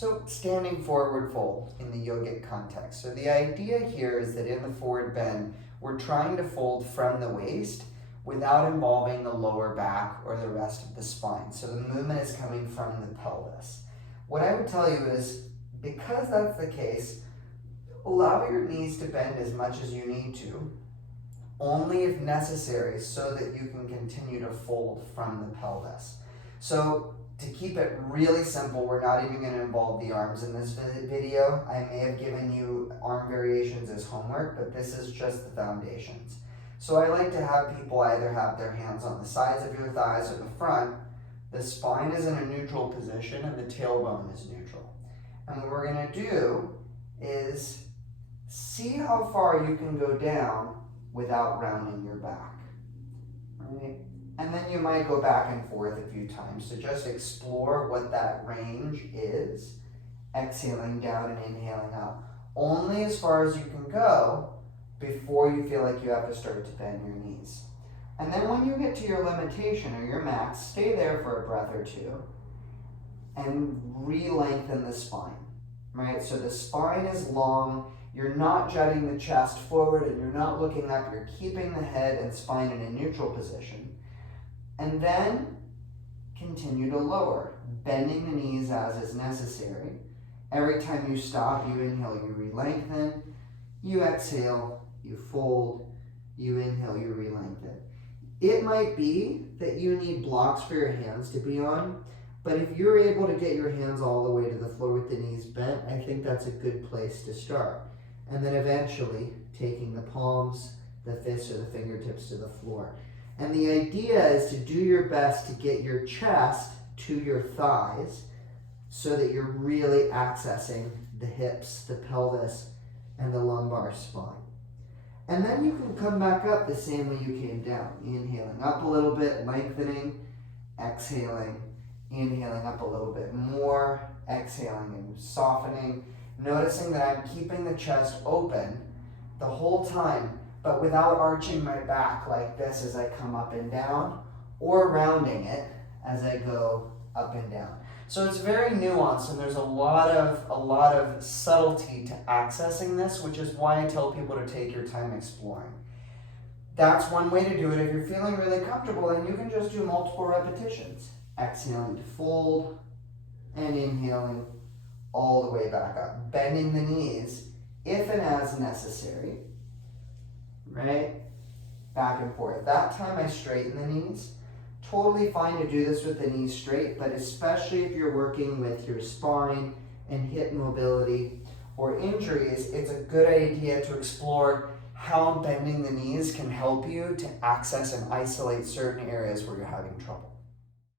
So standing forward fold in the yogic context. So the idea here is that in the forward bend, we're trying to fold from the waist without involving the lower back or the rest of the spine. So the movement is coming from the pelvis. What I would tell you is, because that's the case, allow your knees to bend as much as you need to, only if necessary, so that you can continue to fold from the pelvis. So to keep it really simple, we're not even going to involve the arms in this video. I may have given you arm variations as homework, but this is just the foundations. So I like to have people either have their hands on the sides of your thighs or the front. The spine is in a neutral position and the tailbone is neutral. And what we're going to do is see how far you can go down without rounding your back. Right? And then you might go back and forth a few times. So just explore what that range is. Exhaling down and inhaling up. Only as far as you can go before you feel like you have to start to bend your knees. And then when you get to your limitation or your max, stay there for a breath or two and re-lengthen the spine. Right? So the spine is long. You're not jutting the chest forward and you're not looking up. You're keeping the head and spine in a neutral position. And then continue to lower, bending the knees as is necessary. Every time you stop, you inhale, you re-lengthen. You exhale, you fold. You inhale, you re-lengthen. It might be that you need blocks for your hands to be on, but if you're able to get your hands all the way to the floor with the knees bent, I think that's a good place to start. And then eventually taking the palms, the fists, or the fingertips to the floor. And the idea is to do your best to get your chest to your thighs so that you're really accessing the hips, the pelvis, and the lumbar spine. And then you can come back up the same way you came down. Inhaling up a little bit, lengthening, exhaling, inhaling up a little bit more, exhaling and softening. Noticing that I'm keeping the chest open the whole time, but without arching my back like this as I come up and down, or rounding it as I go up and down. So it's very nuanced, and there's a lot of subtlety to accessing this, which is why I tell people to take your time exploring. That's one way to do it. If you're feeling really comfortable, then you can just do multiple repetitions. Exhaling to fold, and inhaling all the way back up. Bending the knees, if and as necessary. Right? Back and forth. That time I straighten the knees. Totally fine to do this with the knees straight, but especially if you're working with your spine and hip mobility or injuries, it's a good idea to explore how bending the knees can help you to access and isolate certain areas where you're having trouble.